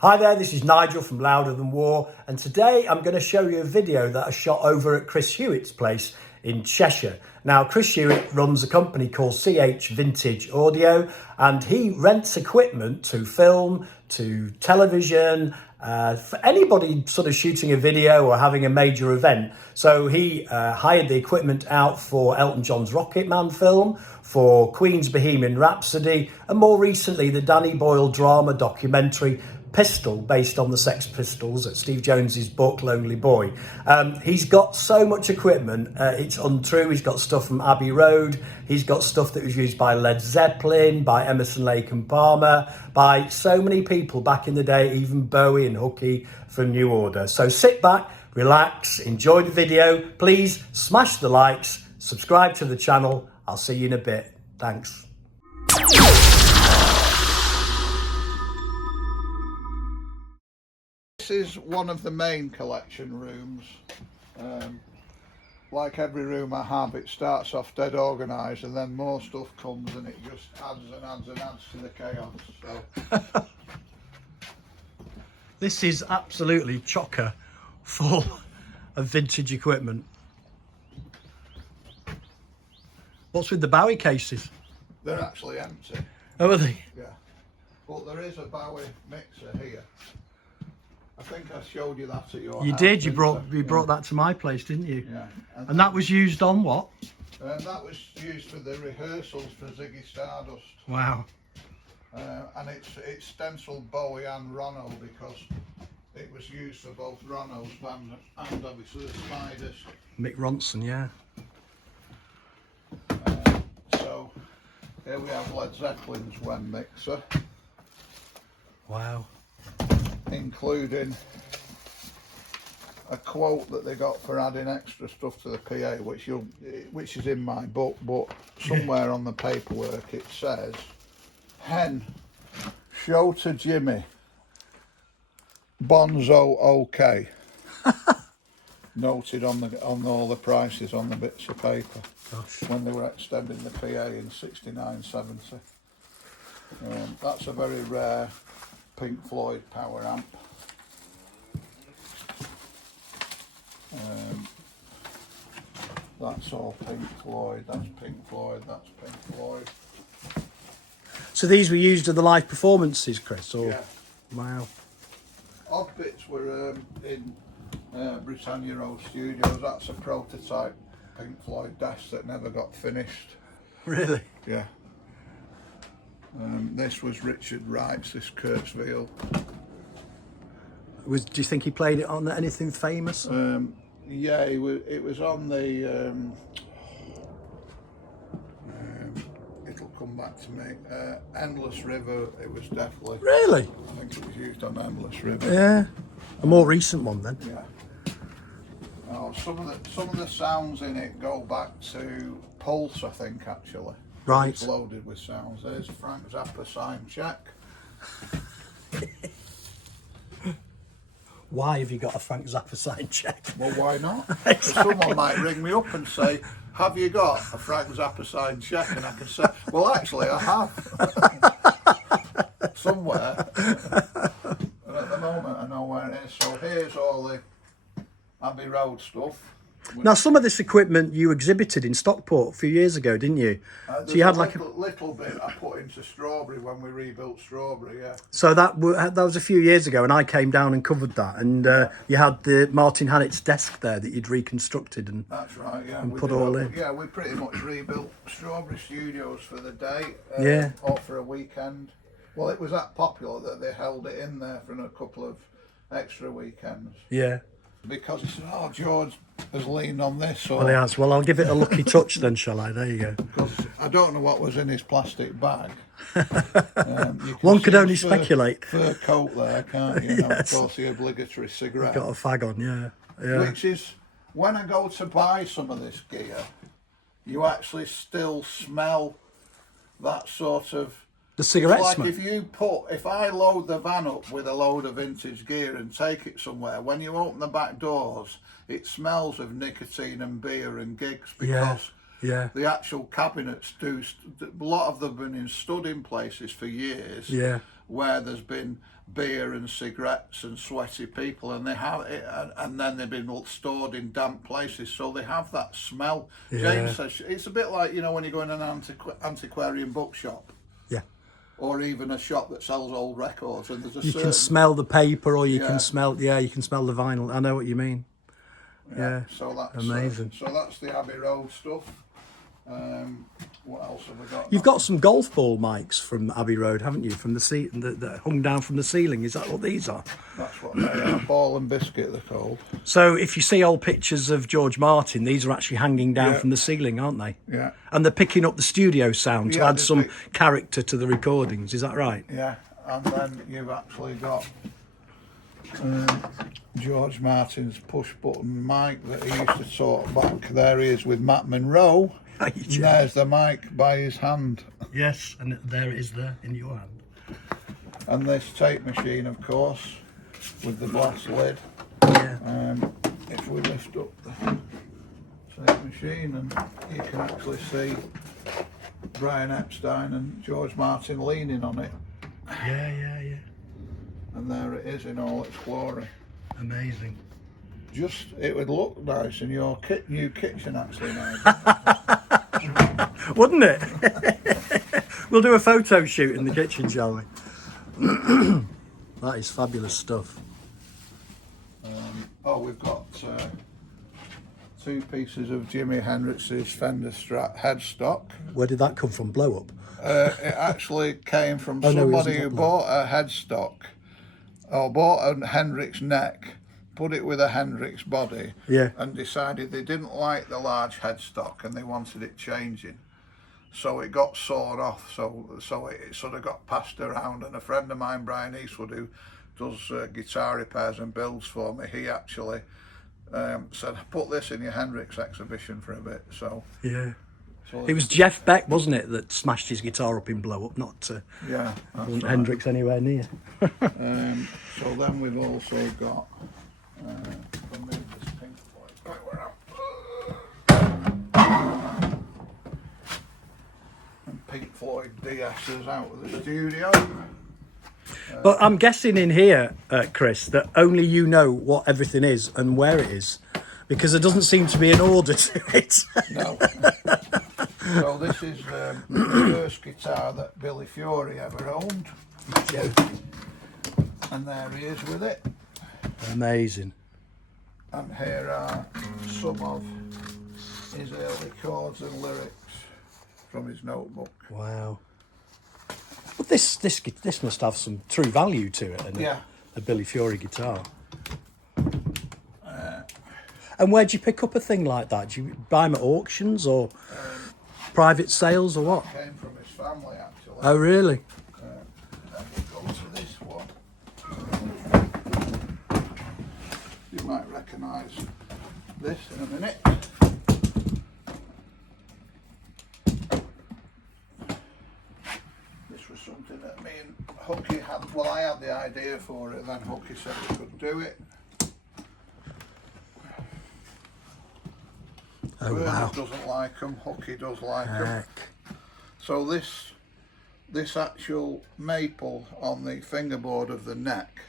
Hi there, this is Nigel from Louder Than War, and today I'm going to show you a video that I shot over at Chris Hewitt's place in Cheshire. Now, Chris Hewitt runs a company called CH Vintage Audio, and he rents equipment to film, to television, for anybody sort of shooting a video or having a major event. So he hired the equipment out for Elton John's Rocket Man film, for Queen's Bohemian Rhapsody, and more recently the Danny Boyle drama documentary Pistol, based on the Sex Pistols, at Steve Jones's book Lonely Boy. He's got so much equipment, it's untrue. He's got stuff from Abbey Road, he's got stuff that was used by Led Zeppelin, by Emerson, Lake and Palmer, by so many people back in the day, even Bowie and Hooky from New Order. So sit back, relax, enjoy the video. Please smash the likes, subscribe to the channel. I'll see you in a bit. Thanks. This is one of the main collection rooms. Like every room I have, it starts off dead organised and then more stuff comes and it just adds and adds and adds to the chaos. So. This is absolutely chocker full of vintage equipment. What's with the Bowie cases? They're actually empty. Oh, are they? Yeah. But there is a Bowie mixer here. I think I showed you that at your house. You did. You brought that to my place, didn't you? Yeah. And that was used on what? That was used for the rehearsals for Ziggy Stardust. Wow. And it's stenciled Bowie and Ronno because it was used for both Ronno's band and obviously the Spiders. Mick Ronson, yeah. So here we have Led Zeppelin's When mixer. Wow. Including a quote that they got for adding extra stuff to the PA, which is in my book, but somewhere on the paperwork it says, "Hen, show to Jimi, Bonzo OK." Noted on all the prices on the bits of paper. Gosh. When they were extending the PA in 69-70. That's a very rare Pink Floyd power amp. That's all Pink Floyd, that's Pink Floyd, that's Pink Floyd. So these were used in the live performances, Chris? Or? Yeah. Wow. Odd bits were in Britannia Road Studios. That's a prototype Pink Floyd desk that never got finished. Really? Yeah. This was Richard Wright's, this Kurtzville. Do you think he played it on anything famous? Yeah, it was on the, it'll come back to me, Endless River. It was definitely. Really? I think it was used on Endless River. Yeah. A more recent one then. Yeah. Oh, some of the sounds in it go back to Pulse, I think, actually. Right. It's loaded with sounds. There's Frank Zappa signed check. Why have you got a Frank Zappa signed check? Well, why not? Exactly. Someone might ring me up and say, "Have you got a Frank Zappa signed check?" And I can say, "Well, actually, I have." Somewhere. And at the moment, I know where it is. So here's all the Abbey Road stuff. Now, some of this equipment you exhibited in Stockport a few years ago, didn't you? So you had a like little bit I put into Strawberry when we rebuilt Strawberry, yeah. So that was a few years ago, and I came down and covered that, and you had the Martin Hannett's desk there that you'd reconstructed and that's right, yeah. and put all in. Yeah, we pretty much rebuilt Strawberry Studios for the day, yeah, or for a weekend. Well, it was that popular that they held it in there for a couple of extra weekends. Yeah. Because he said, "Oh, George has leaned on this." Or, well, he has. Well, I'll give it a lucky touch then, shall I? There you go. Because I don't know what was in his plastic bag. One could only speculate. Fur coat there, can't you? Yes. Of course, the obligatory cigarette. Got a fag on, yeah. Yeah. Which is, when I go to buy some of this gear, you actually still smell that sort of. The cigarette like smoke. if I load the van up with a load of vintage gear and take it somewhere, when you open the back doors, it smells of nicotine and beer and gigs because Yeah. The actual cabinets do. A lot of them have been stood in places for years. Yeah. where there's been beer and cigarettes and sweaty people, and they have it, and then they've been stored in damp places, so they have that smell. James says it's a bit like, you know, when you go in an antiquarian bookshop, or even a shop that sells old records, and there's a can smell the paper, or you can smell you can smell the vinyl. I know what you mean. So that's amazing. So that's the Abbey Road stuff. What else have we got? You've got some golf ball mics from Abbey Road, haven't you? From the that hung down from the ceiling. Is that what these are? That's what they are. Ball and biscuit, they're called. So if you see old pictures of George Martin, these are actually hanging down from the ceiling, aren't they? Yeah. And they're picking up the studio sound to add some character to the recordings. Is that right? Yeah. And then you've actually got George Martin's push button mic that he used to sort back. There he is with Matt Monroe. And there's the mic by his hand. Yes, and there it is there in your hand. And this tape machine, of course, with the glass lid. Yeah. If we lift up the tape machine, and you can actually see Brian Epstein and George Martin leaning on it. Yeah. And there it is in all its glory. Amazing. It would look nice in your new kitchen, actually, Nigel. Wouldn't it? We'll do a photo shoot in the kitchen, shall we? That is fabulous stuff. We've got 2 pieces of Jimi Hendrix's Fender Strat headstock. Where did that come from? Blow up? It actually came from somebody who bought a headstock, or bought a Hendrix neck, put it with a Hendrix body, and decided they didn't like the large headstock and they wanted it changing. So it got sawed off, so it sort of got passed around, and a friend of mine, Brian Eastwood, who does guitar repairs and builds for me, he actually said, put this in your Hendrix exhibition for a bit. So it was Jeff Beck, wasn't it, that smashed his guitar up in Blow Up, not wasn't right. Hendrix anywhere near. So then we've also got Pink Floyd DS's out of the studio. But I'm guessing in here, Chris, that only you know what everything is and where it is, because there doesn't seem to be an order to it. No. So this is the first guitar that Billy Fury ever owned. And there he is with it. Amazing. And here are some of his early chords and lyrics from his notebook. Wow. But this must have some true value to it, and a Billy Fury guitar. And where'd you pick up a thing like that? Do you buy them at auctions or private sales or what? Came from his family, actually. Oh, really? Then we'll go to this one. You might recognise this in a minute. This was something that me and Hooky had. Well, I had the idea for it, then Hooky said we could do it. Oh, wow. Doesn't like them. Hooky does like them. So this actual maple on the fingerboard of the neck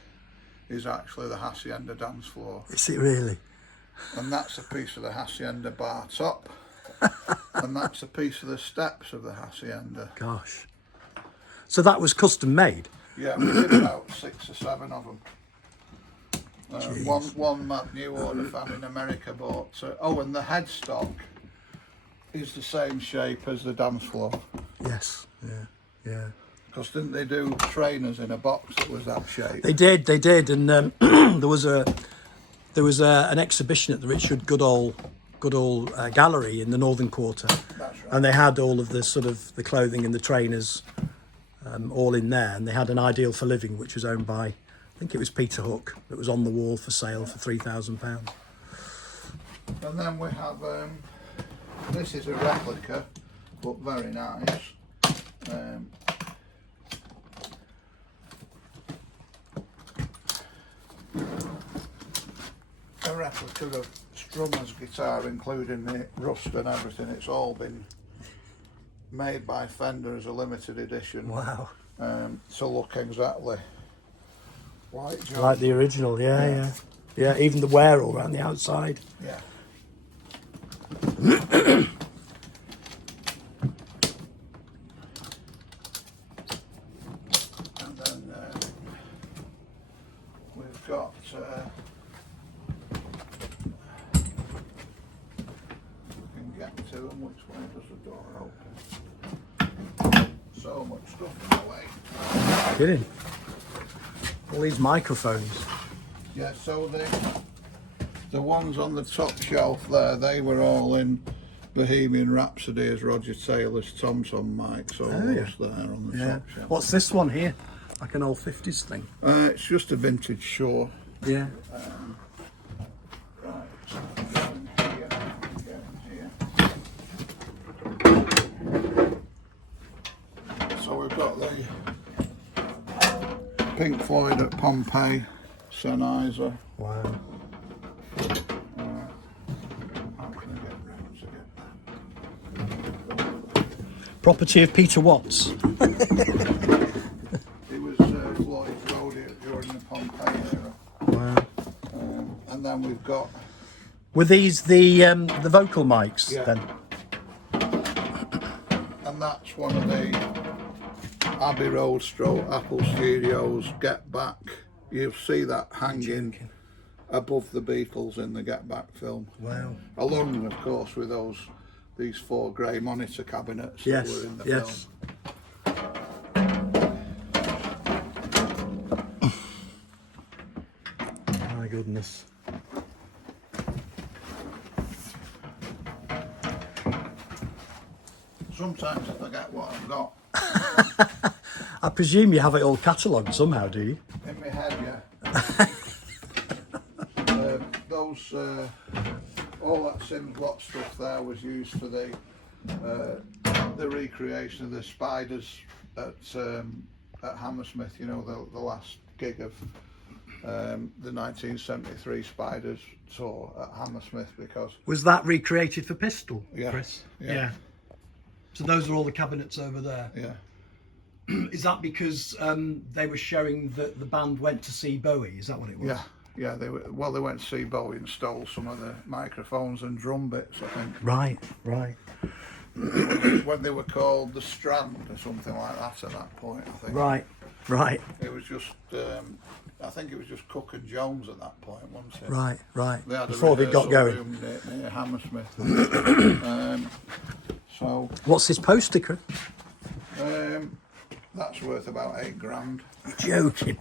is actually the Hacienda dance floor. Is it really? And that's a piece of the Hacienda bar top. And that's a piece of the steps of the Hacienda. Gosh. So that was custom made? Yeah, we did about 6 or 7 of them. One Mad New Order fan in America bought. And the headstock is the same shape as the dance floor. Yes, yeah. Because didn't they do trainers in a box that was that shape? They did, and there was an exhibition at the Richard Goodall Gallery in the Northern Quarter. That's right. And they had all of the sort of the clothing and the trainers all in there, and they had an Ideal for Living, which was owned by, I think it was Peter Hook, that was on the wall for sale for £3,000. And then we have this is a replica, but very nice. A replica of Strummer's guitar, including the rust and everything. It's all been made by Fender as a limited edition. Wow. to look exactly like John. Like the original, yeah. Even the wear all around the outside. Yeah. And then we've got we can get to them. Which way does the door open? So much stuff in the way. Kidding. All these microphones. Yeah, so the ones on the top shelf there, they were all in Bohemian Rhapsody as Roger Taylor's Tom mic, so those there on the top shelf. What's this one here? Like an old 50s thing? It's just a vintage Shaw. Yeah. Right, so going here. So we've got the Pink Floyd at Pompeii Sennheiser. Wow. How can I get round to get Property of Peter Watts. It was Floyd's Roadie during the Pompeii era. Wow. And then we've got... Were these the vocal mics then? And that's one of the Abbey Road Apple Studios Get Back. You'll see that hanging above the Beatles in the Get Back film. Wow. Along, of course, with these 4 grey monitor cabinets that were in the film. My goodness. Sometimes I forget what I've got. I presume you have it all catalogued somehow, do you? In my head, yeah. All that Sims Watt stuff there was used for the recreation of the Spiders at Hammersmith. You know, the last gig of the 1973 Spiders tour at Hammersmith. Because was that recreated for Pistol, Chris? Yeah. So those are all the cabinets over there. Yeah. Is that because they were showing that the band went to see Bowie? Is that what it was? Yeah. They went to see Bowie and stole some of the microphones and drum bits, I think. Right. When they were called the Strand or something like that at that point, I think. Right. It was just, I think it was just Cook and Jones at that point, wasn't it? Right. They had Before they got going. room near Hammersmith. So. What's this poster, Chris? That's worth about $8,000. You're joking.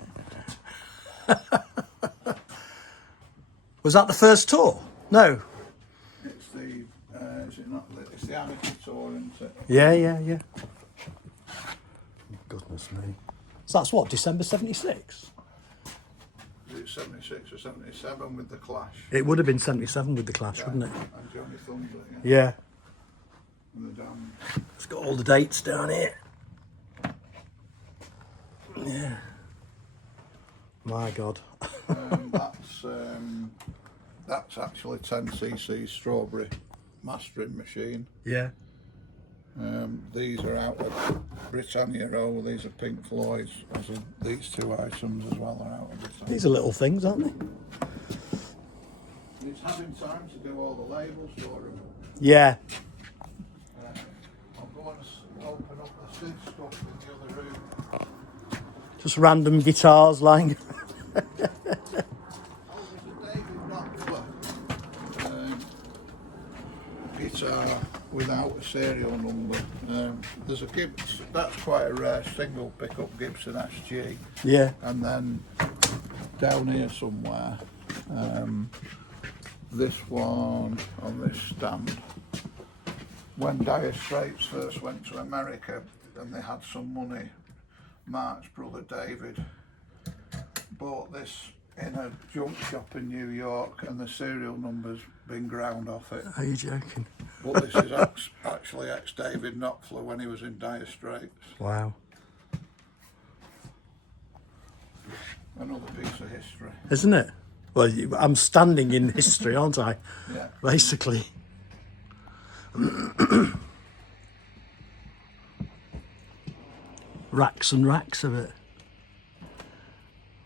Was that the first tour? No. It's the, is it not? It's the Anarchy tour, isn't it? Yeah. Goodness me. So that's what, December 76? Is it 76 or 77 with the Clash? It would have been 77 with the Clash, wouldn't it? And Johnny Thunder, Yeah. And the Damned. It's got all the dates down here. Yeah. My God. That's actually 10cc Strawberry mastering machine. Yeah. These are out of Britannia Row. These are Pink Floyd's. These 2 items as well are out of Britannia. These are little things, aren't they? It's having time to do all the labels for them. Yeah. I'll go and open up the synth stuff in the other room. Just random guitars lying. Oh, there's a David Knopfler guitar without a serial number. There's a Gibson, that's quite a rare single pickup Gibson SG. Yeah. And then down here somewhere, this one on this stand. When Dire Straits first went to America and they had some money, Mark's brother David bought this in a junk shop in New York, and the serial number's been ground off it. Are you joking? But this is actually ex-David Knopfler when he was in Dire Straits. Wow. Another piece of history. Isn't it? Well, I'm standing in history, aren't I? Yeah. Basically. Racks and racks of it.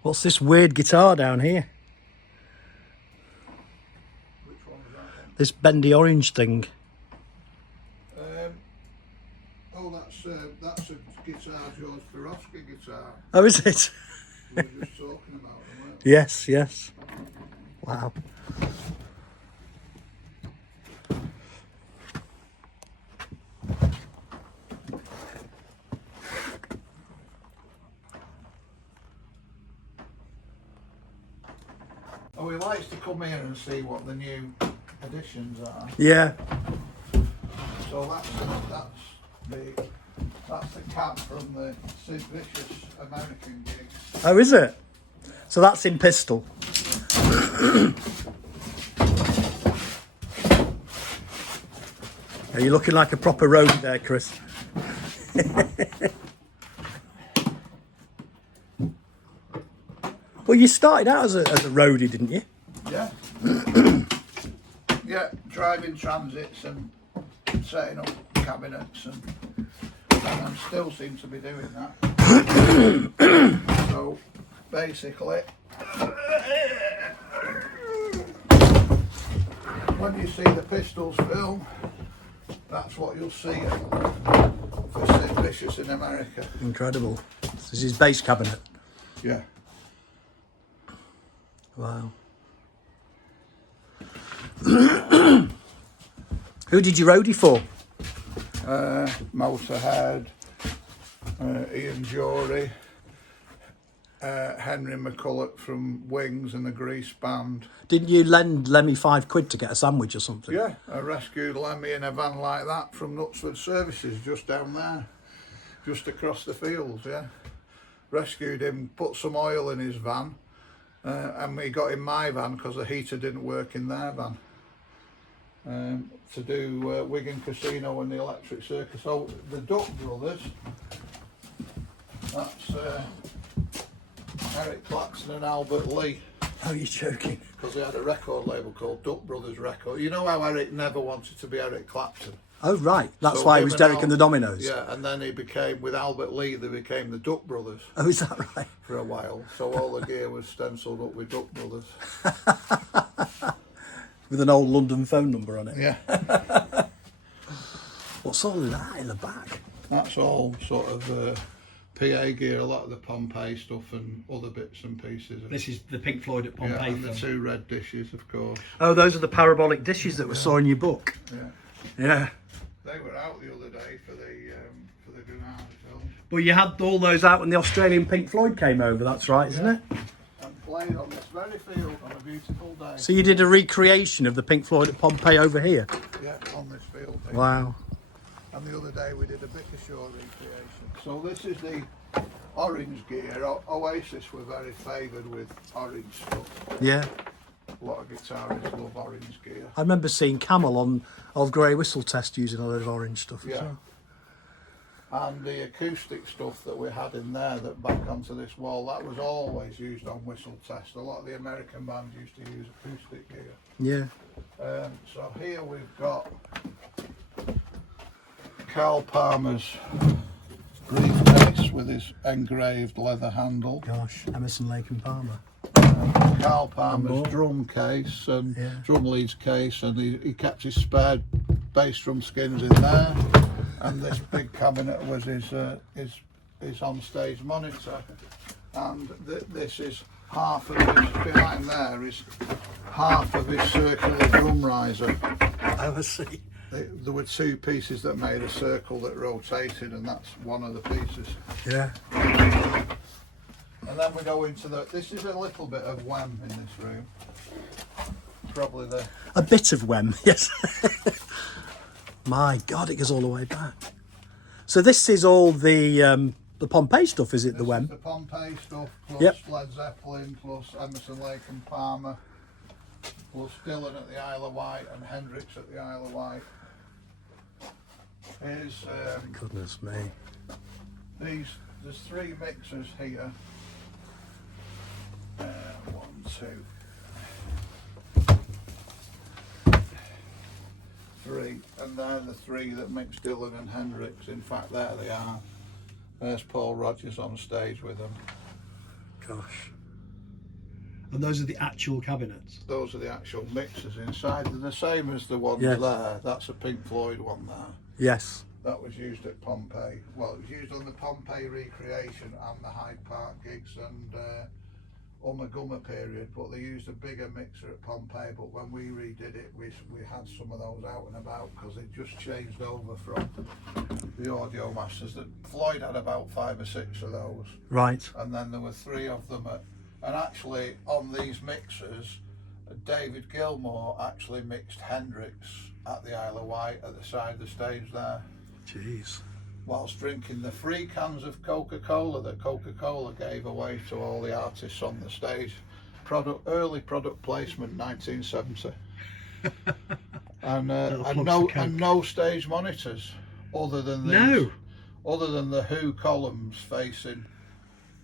What's this weird guitar down here? Which one was that one? This bendy orange thing. That's a guitar, George Borowski guitar. Oh, is it? We were just talking about them, weren't Yes, yes. Wow. Oh, he likes to come here and see what the new additions are. Yeah. So that's the cab from the Sid Vicious American gig. Oh, is it? So that's in pistol. Are you looking like a proper roadie there, Chris? Well, you started out as a roadie, didn't you? Yeah. Yeah, driving transits and setting up cabinets, and I still seem to be doing that. So basically, when you see the Pistols film, that's what you'll see for Sid Vicious in America. Incredible. This is his bass cabinet. Yeah. Wow. Who did you roadie for? Motorhead, Ian Jory, Henry McCulloch from Wings and the Grease Band. Didn't you lend Lemmy £5 to get a sandwich or something? Yeah, I rescued Lemmy in a van like that from Knutsford Services, just down there, just across the fields, yeah. Rescued him, put some oil in his van, and we got in my van because the heater didn't work in their van. To do Wigan Casino and the Electric Circus. So the Duck Brothers, that's Eric Clapton and Albert Lee. Oh, you're joking. Because they had a record label called Duck Brothers Record. You know how Eric never wanted to be Eric Clapton? Oh, right. That's So why he him was and Derek and the Dominoes. Yeah, and then he became, with Albert Lee, they became the Duck Brothers Oh, is that right? for a while. So all the gear was stenciled up with Duck Brothers. With an old London phone number on it. Yeah. What's all of that in the back? That's all sort of PA gear, a lot of the Pompeii stuff and other bits and pieces. This is the Pink Floyd at Pompeii. Yeah, and the two red dishes, of course. Oh, those are the parabolic dishes that we saw in your book. Yeah. Yeah. They were out the other day for the Granada film. Well, you had all those out when the Australian Pink Floyd came over, that's right, isn't it? And played on this very field on a beautiful day. So you did a recreation of the Pink Floyd at Pompeii over here? Yeah, on this field. Wow. And the other day we did a Bickershaw recreation. So this is the orange gear. Oasis were very favoured with orange stuff. Yeah. A lot of guitarists love orange gear. I remember seeing Camel on Old Grey Whistle Test using a lot of orange stuff as well. And the acoustic stuff that we had in there, that back onto this wall, that was always used on Whistle Test. A lot of the American bands used to use acoustic gear. Yeah. So here we've got Carl Palmer's briefcase with his engraved leather handle. Gosh, Emerson, Lake and Palmer. Carl Palmer's drum case and drum leads case, and he kept his spare bass drum skins in there. And this big cabinet was his on-stage monitor. And this is half of his, behind there is half of his circular drum riser. Oh, I see. There were two pieces that made a circle that rotated, and that's one of the pieces. Yeah. And then we go into this is a little bit of wham in this room. Probably a bit of Wem, yes. My God, it goes all the way back. So this is all the Pompeii stuff, is it, the Wem? The Pompeii stuff, plus Led Zeppelin, plus Emerson, Lake and Palmer, plus Dylan at the Isle of Wight and Hendrix at the Isle of Wight. Here's Goodness me. there's three mixers here. 1, 2, 3, and they're the three that mix Dylan and Hendrix. In fact, there they are. There's Paul Rodgers on stage with them. Gosh. And those are the actual cabinets? Those are the actual mixers inside. They're the same as the ones there. That's a Pink Floyd one there. Yes. That was used at Pompeii. Well, it was used on the Pompeii recreation and the Hyde Park gigs and Ummagumma period, but they used a bigger mixer at Pompeii. But when we redid it, we had some of those out and about because it just changed over from the Audio Masters. That Floyd had about 5 or 6 of those. Right. And then there were 3 of them and actually on these mixers, David Gilmour actually mixed Hendrix at the Isle of Wight at the side of the stage there. Jeez. Whilst drinking the free cans of Coca-Cola that Coca-Cola gave away to all the artists on the stage. Early product placement, 1970. and no stage monitors other than these, other than the Who columns facing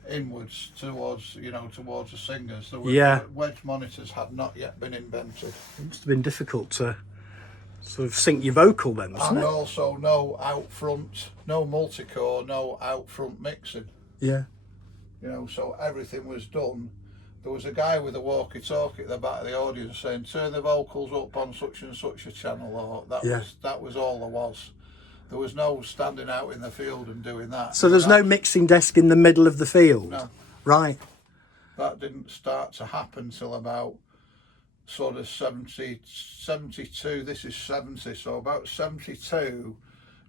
inwards towards the singers. There were wedge monitors had not yet been invented. It must have been difficult to sort of sync your vocal then, wasn't and it? Also no out front, no multi-core, no out front mixing. Yeah. So everything was done. There was a guy with a walkie-talkie at the back of the audience saying, turn the vocals up on such and such a channel, or that was all there was. There was no standing out in the field and doing that. So there's no mixing desk in the middle of the field? No. Right. That didn't start to happen till about sort of 72. This is 70, so about 72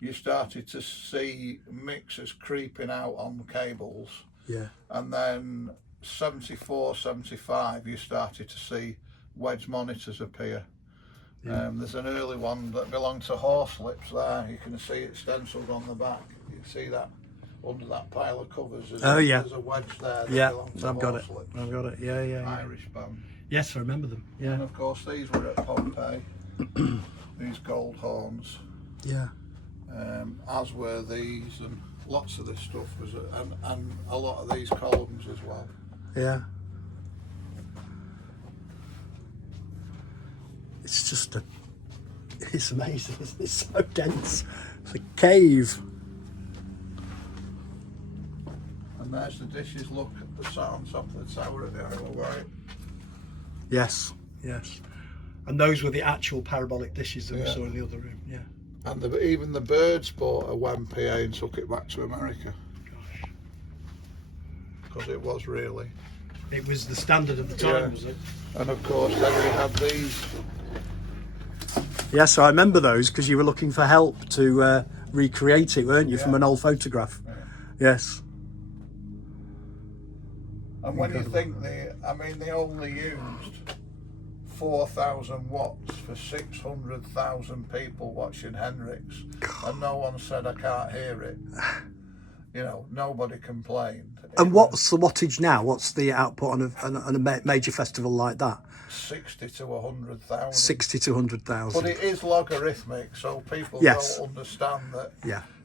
you started to see mixers creeping out on cables. Yeah. And then 74, 75 you started to see wedge monitors appear. Yeah. There's an early one that belonged to Horselips there. You can see it stenciled on the back. You can see that under that pile of covers. There's a wedge there. Yeah, I've got it. I've got it. Yeah. Irish band. Yes, I remember them. Yeah. And of course these were at Pompeii. These gold horns. Yeah. As were these, and lots of this stuff was, and a lot of these columns as well. Yeah. It's amazing, isn't it? It's so dense. It's a cave. And there's the dishes. Look at the sound top of the tower at the Isle of Wight. Yes. And those were the actual parabolic dishes that we saw in the other room. Yeah. And even the Birds bought a WEM PA and took it back to America. Gosh. Because it was really. It was the standard of the time, was it? And of course, then we had these. Yes, I remember those because you were looking for help to recreate it, weren't you, from an old photograph? Yeah. Yes. And when you think they only used 4,000 watts for 600,000 people watching Hendrix, and no one said I can't hear it. Nobody complained. And what's the wattage now? What's the output on a major festival like that? 60 to 100,000. 60 to 100,000. But it is logarithmic, so people don't understand that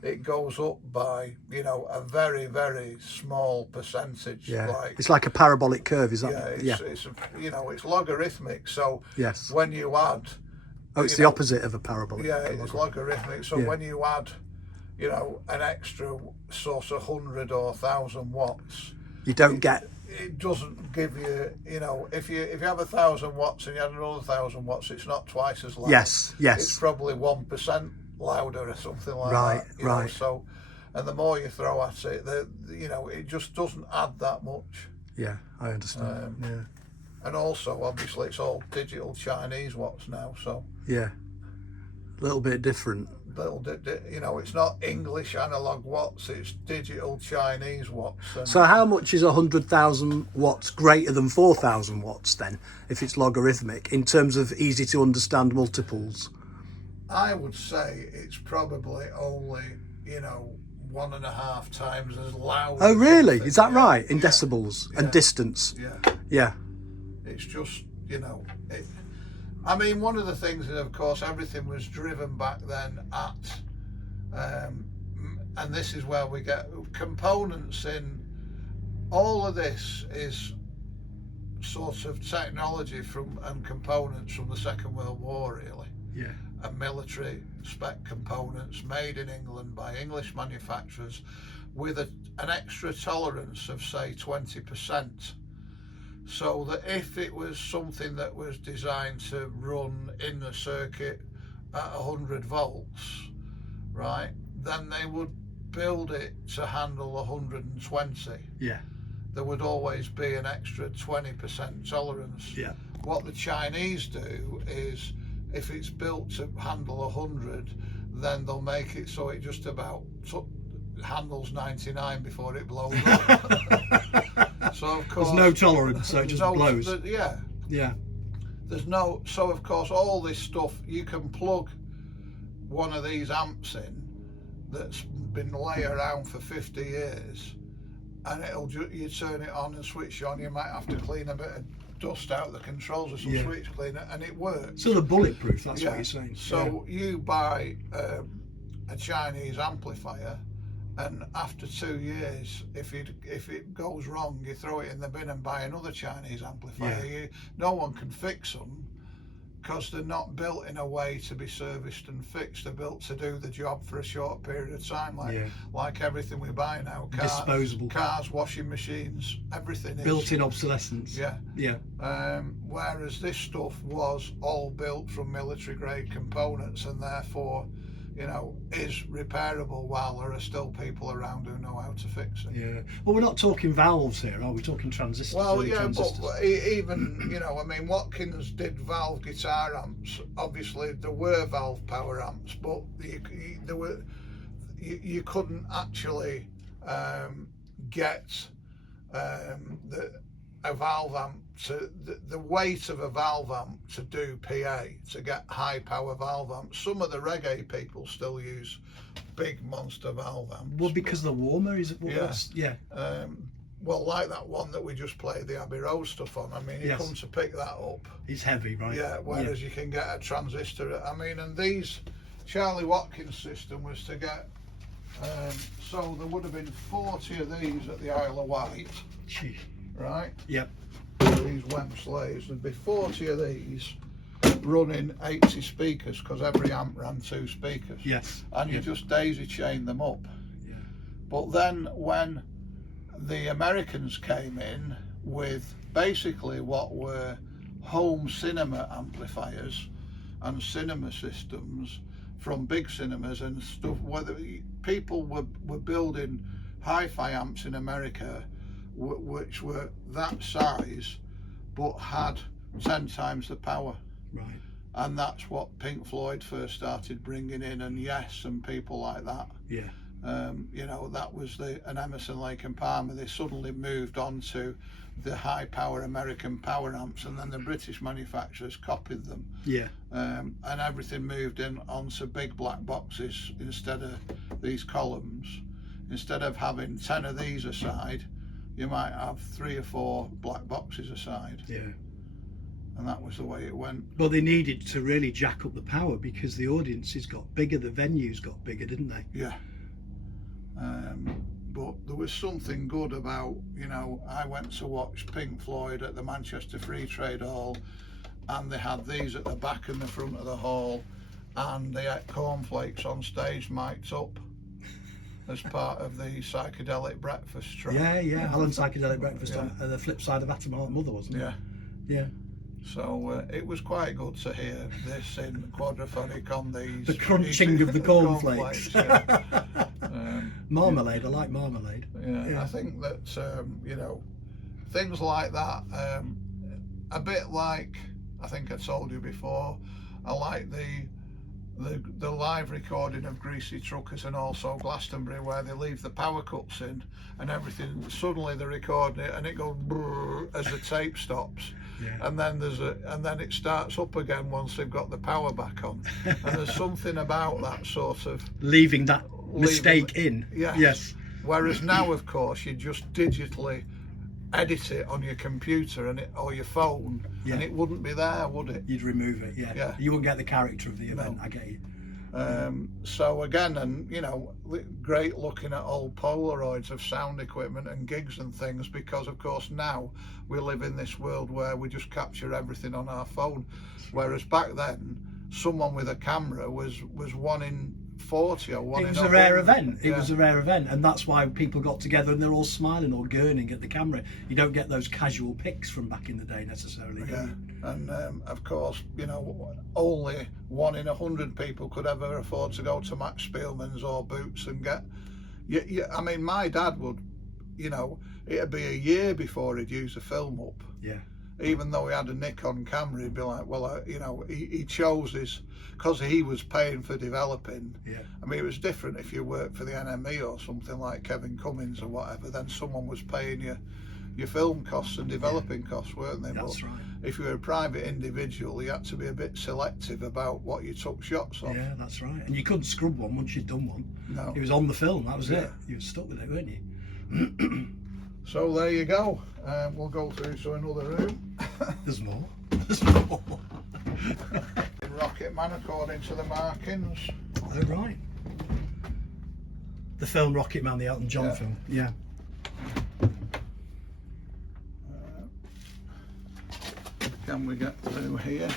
it goes up by, a very, very small percentage. Yeah. It's like a parabolic curve, is that? It's logarithmic, so when you add... Oh, it's the opposite of a parabolic. Yeah, it's logarithmic, so when you add, an extra sort of 100 or 1,000 watts... You don't get... It doesn't give you, if you have 1,000 watts and you add another 1,000 watts, it's not twice as loud. Yes. It's probably 1% louder or something like that. Right. So, and the more you throw at it, it just doesn't add that much. Yeah, I understand. And also, obviously, it's all digital Chinese watts now. So. Yeah. A little bit different. It's not English analog watts, it's digital Chinese watts. So how much is 100,000 watts greater than 4,000 watts then, if it's logarithmic, in terms of easy to understand multiples? I would say it's probably only, 1.5 times as loud. Oh really? Is that right? In decibels and distance? Yeah. It's just, one of the things is, of course, everything was driven back then at, and this is where we get components in. All of this is sort of technology and components from the Second World War, really. Yeah. And military spec components made in England by English manufacturers, with an extra tolerance of say 20%, so that if it was something that was designed to run in the circuit at 100 volts, right, then they would build it to handle 120. Yeah. There would always be an extra 20% tolerance. Yeah. What the Chinese do is, if it's built to handle 100, then they'll make it so it just about handles 99 before it blows up. So of course there's no tolerance, so it just blows. Yeah. Yeah. There's no, so of course all this stuff, you can plug one of these amps in that's been laying around for 50 years, and it'll you turn it on and switch on. You might have to clean a bit of dust out the controls or some switch cleaner, and it works. So they're bulletproof, that's what you're saying. So you buy a Chinese amplifier, and after 2 years, if it goes wrong, you throw it in the bin and buy another Chinese amplifier. No one can fix them, because they're not built in a way to be serviced and fixed. They're built to do the job for a short period of time, like everything we buy now. Disposable. Cars, washing machines, everything is built-in obsolescence. Yeah. Yeah. Whereas this stuff was all built from military grade components, and therefore, you know, is repairable while there are still people around who know how to fix it. Yeah. Well, we're not talking valves here, are we? Talking transistors. Well, yeah, but even, you know, I mean, Watkins did valve guitar amps. Obviously, there were valve power amps, but you couldn't actually get a valve amp to the weight of a valve amp to do PA, to get high power valve amps. Some of the reggae people still use big monster valve amps. Well, because the warmer is it? Yeah. Well, like that one that we just played the Abbey Road stuff on. I mean, you come to pick that up. It's heavy, right? Yeah. Whereas you can get a transistor. I mean, and these Charlie Watkins system was to get. So there would have been 40 of these at the Isle of Wight. Gee. Right? Yep. These Wemp slaves. There'd be 40 of these running 80 speakers, because every amp ran 2 speakers. Yes. And you just daisy chain them up. Yeah. But then when the Americans came in with basically what were home cinema amplifiers and cinema systems from big cinemas and stuff, whether people were building hi-fi amps in America which were that size but had 10 times the power. Right. And that's what Pink Floyd first started bringing in, and Yes, and people like that. Yeah. You know, that was and Emerson, Lake and Palmer. They suddenly moved on to the high power American power amps, and then the British manufacturers copied them. Yeah. And everything moved in onto big black boxes instead of these columns. Instead of having 10 of these aside, you might have 3 or 4 black boxes aside. Yeah. And that was the way it went. But they needed to really jack up the power because the audiences got bigger, the venues got bigger, didn't they? Yeah. But there was something good about, you know, I went to watch Pink Floyd at the Manchester Free Trade Hall, and they had these at the back and the front of the hall, and they had cornflakes on stage mic'd up as part of the psychedelic breakfast track. Yeah, Alan Psychedelic Breakfast on the flip side of Atom Heart Mother, wasn't it? Yeah. So it was quite good to hear this in quadraphonic on these. The crunching of the cornflakes. Marmalade, yeah. I like marmalade. Yeah, I think that, you know, things like that, a bit like, I think I told you before, I like the live recording of Greasy Truckers and also Glastonbury, where they leave the power cuts in and everything, suddenly they're recording it and it goes brrr as the tape stops. Yeah. And then then it starts up again once they've got the power back on. And there's something about that sort of leaving that mistake in. Yes. Whereas now, of course, you just digitally edit it on your computer or your phone, and it wouldn't be there, would it? You'd remove it. Yeah. You wouldn't get the character of the event. I get you. So again, and you know, great looking at old Polaroids of sound equipment and gigs and things, because of course now we live in this world where we just capture everything on our phone, whereas back then someone with a camera was 1 in 40 or one It in was a rare 100. event. It Yeah. was a rare event, and that's why people got together and they're all smiling or gurning at the camera. You don't get those casual pics from back in the day necessarily. Do Yeah, you? and of course, you know, only 1 in 100 people could ever afford to go to Max Spielman's or Boots and get. I mean, my dad would, you know, it'd be a year before he'd use a film up. Yeah. Even though he had a Nikon camera, he'd be like, well, you know, he chose his, because he was paying for developing. Yeah. I mean, it was different if you worked for the NME or something like Kevin Cummins or whatever. Then someone was paying you your film costs and developing costs, weren't they? That's but right. if you were a private individual, you had to be a bit selective about what you took shots of. Yeah, that's right. And you couldn't scrub one once you'd done one. No. It was on the film, that was Yeah. it. You were stuck with it, weren't you? So there you go. We'll go through to another room. There's more. There's more. In Rocket Man, according to the markings. Oh, right. The film Rocket Man, the Elton John film. Yeah. Can we get through here?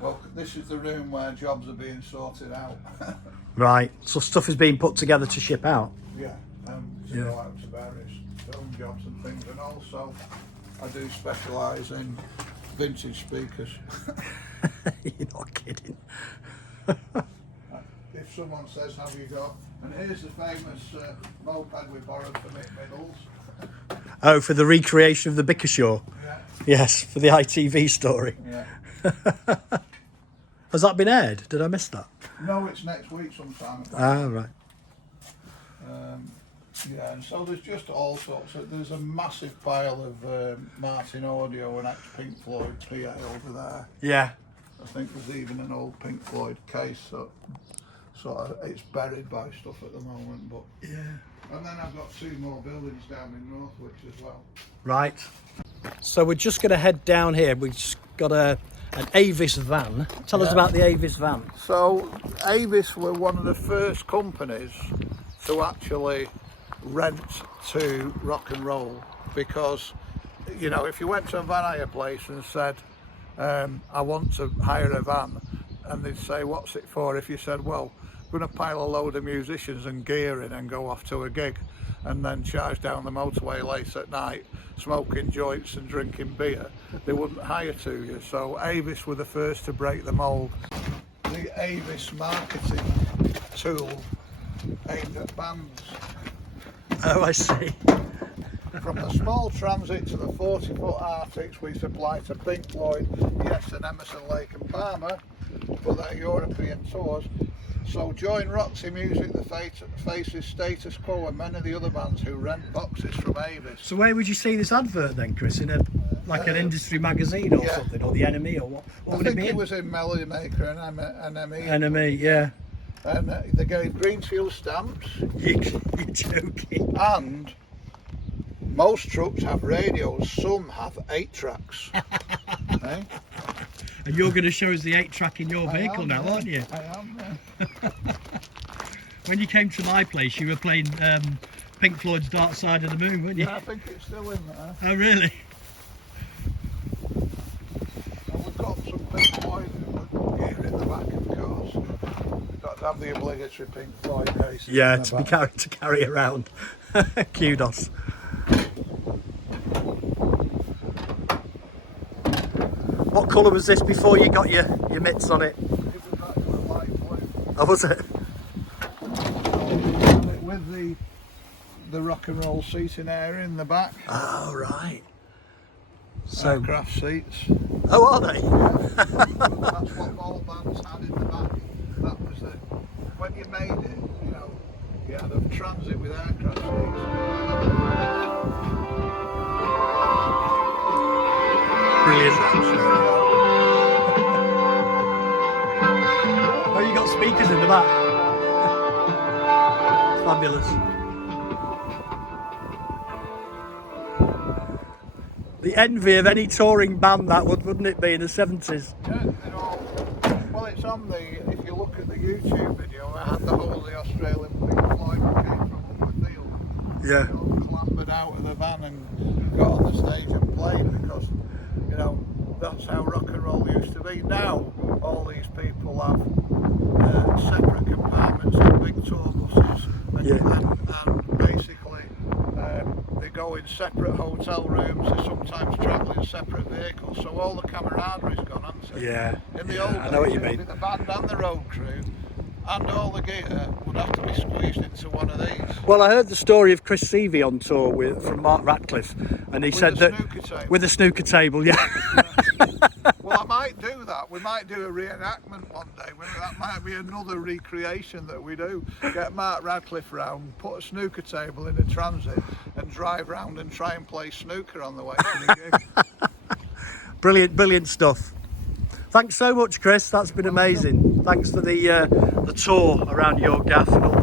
Well, this is the room where jobs are being sorted out. Right. So stuff is being put together to ship out. Yeah, to go out to various film jobs and things, and also I do specialise in vintage speakers. You're not kidding. If someone says, have you got, and here's the famous moped we borrowed from Mick Middles. Oh, for the recreation of the Bickershaw? Yeah. Yes, for the ITV story. Yeah. Has that been aired? Did I miss that? No, it's next week sometime. Ah, right. Yeah, and so there's just all sorts of, there's a massive pile of Martin Audio and ex-Pink Floyd PA over there. Yeah. I think there's even an old Pink Floyd case, so it's buried by stuff at the moment. But Yeah. and then I've got 2 more buildings down in Northwich as well. Right. So we're just going to head down here. We've just got an Avis van. Tell us about the Avis van. So Avis were one of the first companies to actually rent to rock and roll, because, you know, if you went to a van hire place and said, I want to hire a van, and they'd say, what's it for? If you said, well, we're going to pile a load of musicians and gear in and go off to a gig and then charge down the motorway late at night smoking joints and drinking beer, they wouldn't hire to you. So Avis were the first to break the mould. The Avis marketing tool aimed at bands. Oh, I see. From the small Transit to the 40-foot Arctics, we supply to Pink Floyd, yes, and Emerson, Lake and Palmer for their European tours. So join Roxy Music that faces status quo and many of the other bands who rent boxes from Avis. So where would you see this advert then, Chris? In an industry magazine or something, or the NME, or what would it be? I think it was in Melody Maker and NME. NME, yeah. And they gave Greenfield stamps. You're joking. And most trucks have radios, some have 8 tracks. Eh? And you're going to show us the 8-track in your vehicle now, aren't you? I am, yeah. When you came to my place, you were playing Pink Floyd's Dark Side of the Moon, weren't you? Yeah, I think it's still in there. Oh, really? And we've got some Pink Floyd gear in the back, of course. We've got to have the obligatory Pink Floyd case. Yeah, to carry around. Kudos. What colour was this before you got your mitts on it? It was actually light blue. Oh, was it? With the rock and roll seating area in the back. Oh, right. So, Aircraft seats. oh, are they? That's what all bands had in the back. That was the, when you made it, you know, you had a Transit with aircraft seats. Brilliant. Oh, you got speakers in the back. Fabulous. The envy of any touring band, that would, wouldn't it be, in the 70s? Yeah, you know, well, it's on the, if you look at the YouTube video, I had the whole of the Australian Pink Floyd that came from up the field. Yeah. You know, clambered out of the van and got on the stage and played, because, you know, that's how rock and roll used to be. Now, all these people have separate compartments in big tour buses, and basically they go in separate hotel rooms. They sometimes travel in separate vehicles, so all the camaradade's gone, hasn't it? Yeah. In the old days, I know what you it would mean. be the band and the road crew, and all the gear would have to be squeezed into one of these. Well, I heard the story of Chris Seavey on tour from Mark Radcliffe, and he said that with a snooker table, yeah. Well, I might do that. We might do a reenactment one day. That might be another recreation that we do. Get Mark Radcliffe round, put a snooker table in a transit, and drive round and try and play snooker on the way to the gig. Brilliant stuff. Thanks so much, Chris. That's been amazing. Thanks for the tour around your gaff and all